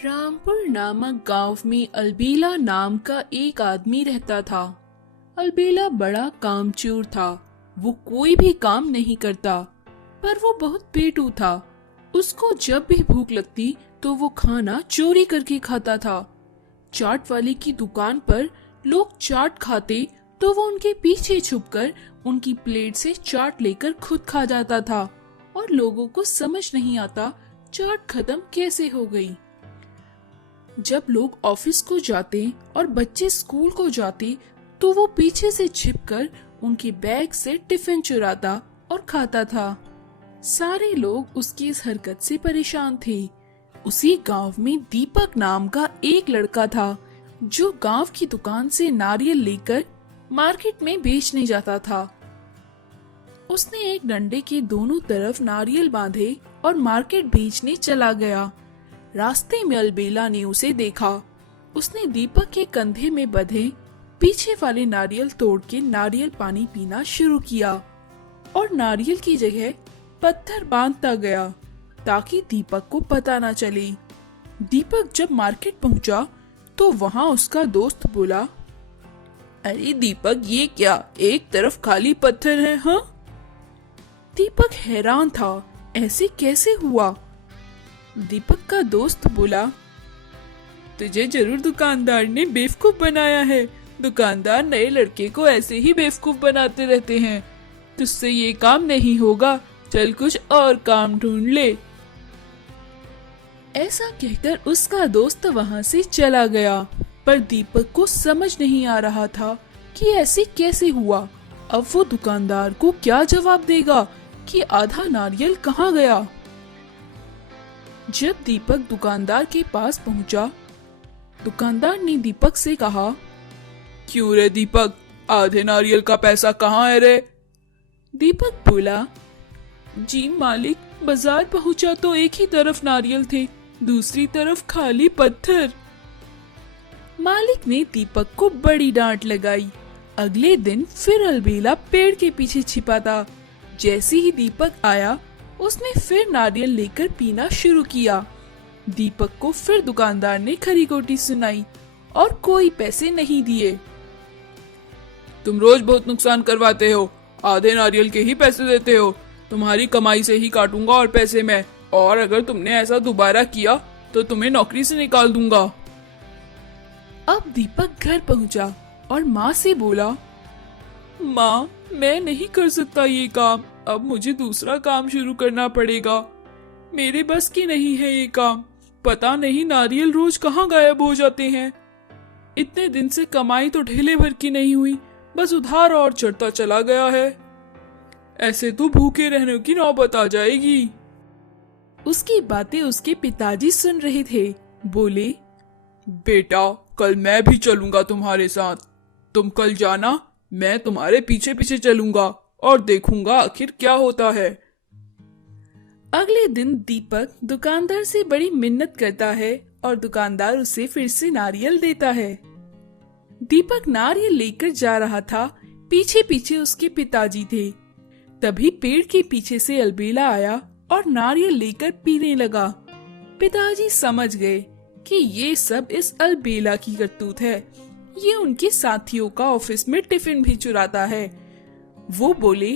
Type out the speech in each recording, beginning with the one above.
रामपुर नामक गांव में अलबेला नाम का एक आदमी रहता था। अलबेला बड़ा कामचोर था। वो कोई भी काम नहीं करता, पर वो बहुत पेटू था। उसको जब भी भूख लगती तो वो खाना चोरी करके खाता था। चाट वाले की दुकान पर लोग चाट खाते तो वो उनके पीछे छुपकर उनकी प्लेट से चाट लेकर खुद खा जाता था और लोगों को समझ नहीं आता चाट खत्म कैसे हो गई। जब लोग ऑफिस को जाते और बच्चे स्कूल को जाते तो वो पीछे से छिपकर उनके बैग से टिफिन चुराता और खाता था। सारे लोग उसकी इस हरकत से परेशान थे। उसी गांव में दीपक नाम का एक लड़का था जो गांव की दुकान से नारियल लेकर मार्केट में बेचने जाता था। उसने एक डंडे के दोनों तरफ नारियल बांधे और मार्केट बेचने चला गया। रास्ते में अलबेला ने उसे देखा। उसने दीपक के कंधे में बंधे पीछे वाले नारियल तोड़ के नारियल पानी पीना शुरू किया और नारियल की जगह पत्थर बांधता गया ताकि दीपक को पता न चले। दीपक जब मार्केट पहुंचा तो वहां उसका दोस्त बोला, अरे दीपक, ये क्या, एक तरफ खाली पत्थर है? हाँ। दीपक हैरान था, ऐसे कैसे हुआ? दीपक का दोस्त बोला, तुझे जरूर दुकानदार ने बेवकूफ बनाया है। दुकानदार नए लड़के को ऐसे ही बेवकूफ बनाते रहते हैं। तुझसे ये काम नहीं होगा, चल कुछ और काम ढूंढ ले। ऐसा कहकर उसका दोस्त वहां से चला गया, पर दीपक को समझ नहीं आ रहा था कि ऐसे कैसे हुआ। अब वो दुकानदार को क्या जवाब देगा कि आधा नारियल कहाँ गया। जब दीपक दुकानदार के पास पहुंचा, दुकानदार ने दीपक से कहा, क्यों रे दीपक, आधे नारियल का पैसा कहाँ है रे? दीपक बोला, जी मालिक, बाजार पहुंचा तो एक ही तरफ नारियल थे, दूसरी तरफ खाली पत्थर। मालिक ने दीपक को बड़ी डांट लगाई। अगले दिन फिर अलबेला पेड़ के पीछे छिपा था। जैसे ही दीपक आया, उसने फिर नारियल लेकर पीना शुरू किया। दीपक को फिर दुकानदार ने खरी खोटी सुनाई और कोई पैसे नहीं दिए। तुम रोज बहुत नुकसान करवाते हो, आधे नारियल के ही पैसे देते हो। तुम्हारी कमाई से ही काटूंगा और पैसे मैं, और अगर तुमने ऐसा दोबारा किया तो तुम्हें नौकरी से निकाल दूंगा। अब दीपक घर पहुंचा और माँ से बोला, माँ, मैं नहीं कर सकता ये काम, अब मुझे दूसरा काम शुरू करना पड़ेगा। मेरे बस की नहीं है ये काम। पता नहीं नारियल रोज कहाँ गायब हो जाते हैं। इतने दिन से कमाई तो ढेले भर की नहीं हुई, बस उधार और चढ़ता चला गया है। ऐसे तो भूखे रहने की नौबत आ जाएगी। उसकी बातें उसके पिताजी सुन रहे थे। बोले, बेटा, कल मैं भी चलूंगा तुम्हारे साथ। तुम कल जाना, मैं तुम्हारे पीछे पीछे चलूंगा और देखूंगा आखिर क्या होता है। अगले दिन दीपक दुकानदार से बड़ी मिन्नत करता है और दुकानदार उसे फिर से नारियल देता है। दीपक नारियल लेकर जा रहा था, पीछे पीछे उसके पिताजी थे। तभी पेड़ के पीछे से अलबेला आया और नारियल लेकर पीने लगा। पिताजी समझ गए कि ये सब इस अलबेला की करतूत है। ये उनके साथियों का ऑफिस में टिफिन भी चुराता है। वो बोले,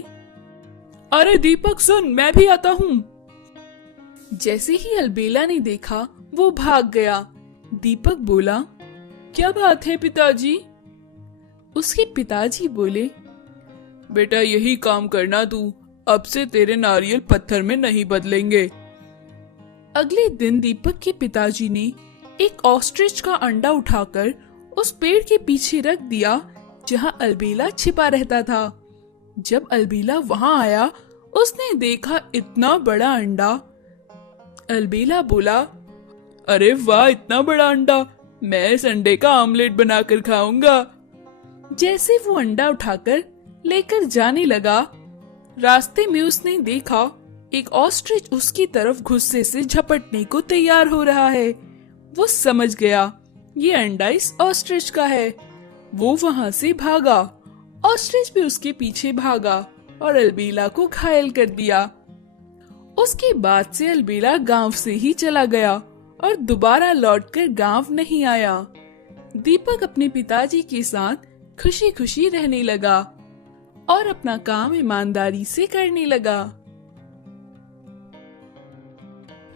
अरे दीपक सुन, मैं भी आता हूँ। जैसे ही अलबेला ने देखा, वो भाग गया। दीपक बोला, क्या बात है पिताजी? उसके पिताजी बोले, बेटा यही काम करना तू, अब से तेरे नारियल पत्थर में नहीं बदलेंगे। अगले दिन दीपक के पिताजी ने एक ऑस्ट्रिच का अंडा उठाकर उस पेड़ के पीछे रख दिया जहां अलबेला छिपा रहता था। जब अलबेला वहां आया, उसने देखा इतना बड़ा अंडा। अलबेला बोला, अरे वाह, इतना बड़ा अंडा, मैं इस अंडे का आमलेट बनाकर खाऊंगा। जैसे वो अंडा उठाकर लेकर जाने लगा, रास्ते में उसने देखा एक ऑस्ट्रिच उसकी तरफ गुस्से से झपटने को तैयार हो रहा है। वो समझ गया ये अंडा इस ऑस्ट्रिच का है। वो वहां से भागा। ऑस्ट्रिच भी उसके पीछे भागा और अलबेला को घायल कर दिया। उसके बाद से अलबेला गांव से ही चला गया और दोबारा लौटकर गांव नहीं आया। दीपक अपने पिताजी के साथ खुशी खुशी रहने लगा और अपना काम ईमानदारी से करने लगा।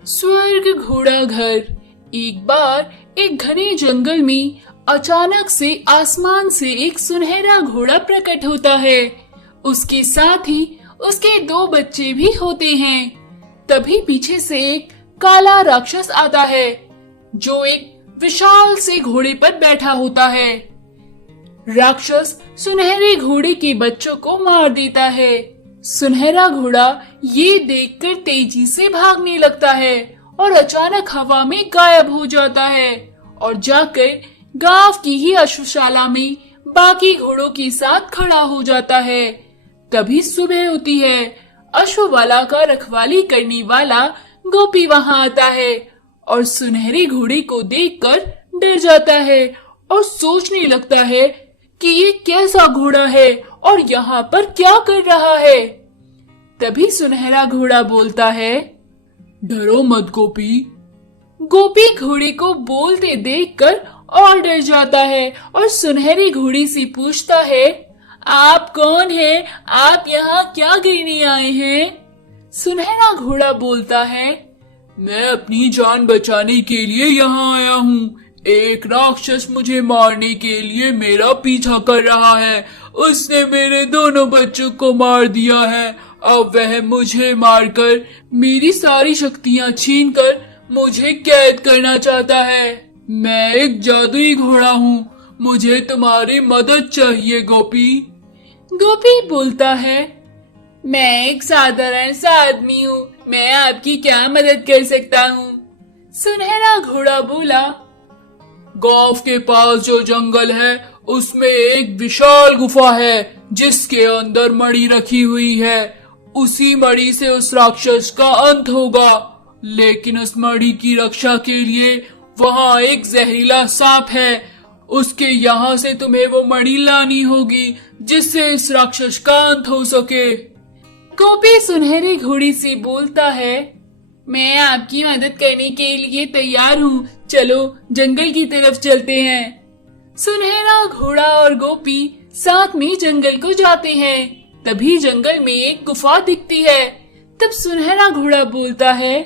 स्वर्ग घोड़ा घर। एक बार एक घने जंगल में अचानक से आसमान से एक सुनहरा घोड़ा प्रकट होता है। उसके साथ ही उसके 2 बच्चे भी होते हैं। तभी पीछे से एक काला राक्षस आता है जो एक विशाल से घोड़े पर बैठा होता है। राक्षस सुनहरे घोड़े के बच्चों को मार देता है। सुनहरा घोड़ा ये देखकर तेजी से भागने लगता है और अचानक हवा में गायब हो जाता है और जाकर गांव की ही अश्वशाला में बाकी घोड़ों के साथ खड़ा हो जाता है। तभी सुबह होती है। अश्ववाला का रखवाली करने वाला गोपी वहां आता है और सुनहरे घोड़े को देखकर डर जाता है और सोचने लगता है कि ये कैसा घोड़ा है और यहाँ पर क्या कर रहा है। तभी सुनहरा घोड़ा बोलता है, डरो मत गोपी। गोपी घोड़े को बोलते देखकर और डर जाता है और सुनहरे घोड़े से पूछता है, आप कौन हैं? आप यहाँ क्या करने आए हैं? सुनहरा घोड़ा बोलता है, मैं अपनी जान बचाने के लिए यहाँ आया हूँ। एक राक्षस मुझे मारने के लिए मेरा पीछा कर रहा है। उसने मेरे दोनों बच्चों को मार दिया है। अब वह मुझे मारकर मेरी सारी शक्तियाँ छीनकर मुझे कैद करना चाहता है। मैं एक जादुई घोड़ा हूँ। मुझे तुम्हारी मदद चाहिए गोपी। गोपी बोलता है, मैं एक साधारण सा आदमी हूँ। मैं आपकी क्या मदद कर सकता हूँ? सुनहरा घोड़ा बोला, गांव के पास जो जंगल है उसमें एक विशाल गुफा है जिसके अंदर मणि रखी हुई है। उसी मणि से उस राक्षस का अंत होगा। लेकिन उस मणि की रक्षा के लिए वहाँ एक जहरीला सांप है। उसके यहाँ से तुम्हें वो मणि लानी होगी जिससे इस राक्षस का अंत हो सके। गोपी सुनहरे घोड़े से बोलता है, मैं आपकी मदद करने के लिए तैयार हूँ। चलो जंगल की तरफ चलते हैं। सुनहरा घोड़ा और गोपी साथ में जंगल को जाते हैं। तभी जंगल में एक गुफा दिखती है। तब सुनहरा घोड़ा बोलता है,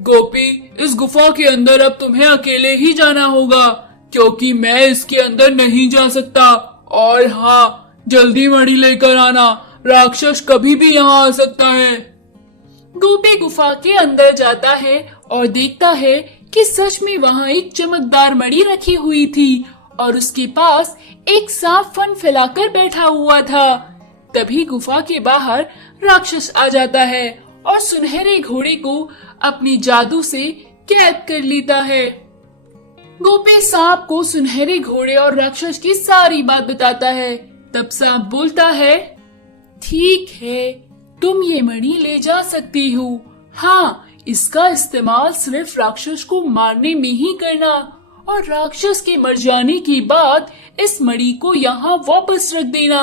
गोपी, इस गुफा के अंदर अब तुम्हें अकेले ही जाना होगा क्योंकि मैं इसके अंदर नहीं जा सकता। और हाँ, जल्दी मणि लेकर आना। राक्षस कभी भी यहाँ आ सकता है। गोपी गुफा के अंदर जाता है और देखता है कि सच में वहाँ एक चमकदार मणि रखी हुई थी और उसके पास एक सांप फन फैलाकर बैठा हुआ था। तभी गुफा के बाहर राक्षस आ जाता है और सुनहरे घोड़े को अपनी जादू से कैद कर लेता है। गोपी सांप को सुनहरे घोड़े और राक्षस की सारी बात बताता है। तब सांप बोलता है, ठीक है, तुम ये मणि ले जा सकती हो। हाँ, इसका इस्तेमाल सिर्फ राक्षस को मारने में ही करना और राक्षस के मर जाने के बाद इस मणि को यहाँ वापस रख देना।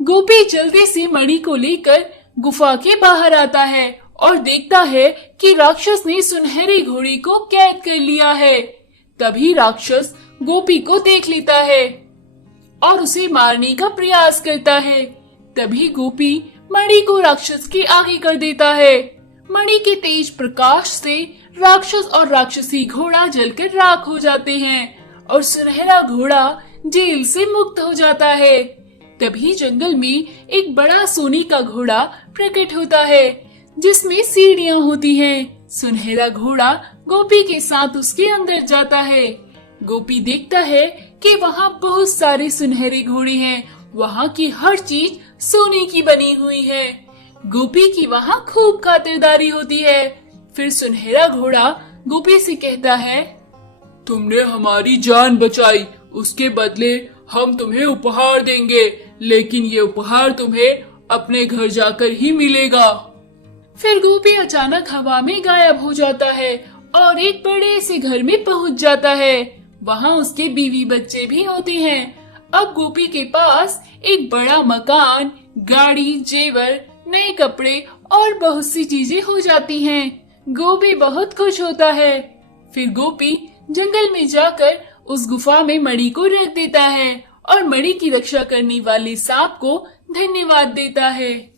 गोपी जल्दी से मणि को लेकर गुफा के बाहर आता है और देखता है कि राक्षस ने सुनहरे घोड़े को कैद कर लिया है। तभी राक्षस गोपी को देख लेता है और उसे मारने का प्रयास करता है। तभी गोपी मणि को राक्षस के आगे कर देता है। मणि के तेज प्रकाश से राक्षस और राक्षसी घोड़ा जलकर राख हो जाते हैं और सुनहरा घोड़ा जेल से मुक्त हो जाता है। तभी जंगल में एक बड़ा सोने का घोड़ा प्रकट होता है जिसमें सीढ़ियां होती हैं। सुनहरा घोड़ा गोपी के साथ उसके अंदर जाता है। गोपी देखता है कि वहाँ बहुत सारे सुनहरे घोड़े हैं। वहाँ की हर चीज सोने की बनी हुई है। गोपी की वहाँ खूब खातिरदारी होती है। फिर सुनहरा घोड़ा गोपी से कहता है, तुमने हमारी जान बचाई, उसके बदले हम तुम्हें उपहार देंगे, लेकिन ये उपहार तुम्हें अपने घर जाकर ही मिलेगा। फिर गोपी अचानक हवा में गायब हो जाता है और एक बड़े से घर में पहुंच जाता है। वहाँ उसके बीवी बच्चे भी होते हैं। अब गोपी के पास एक बड़ा मकान, गाड़ी, जेवर, नए कपड़े और बहुत सी चीजें हो जाती हैं। गोपी बहुत खुश होता है। फिर गोपी जंगल में जाकर उस गुफा में मणि को रख देता है और मणि की रक्षा करने वाले सांप को धन्यवाद देता है।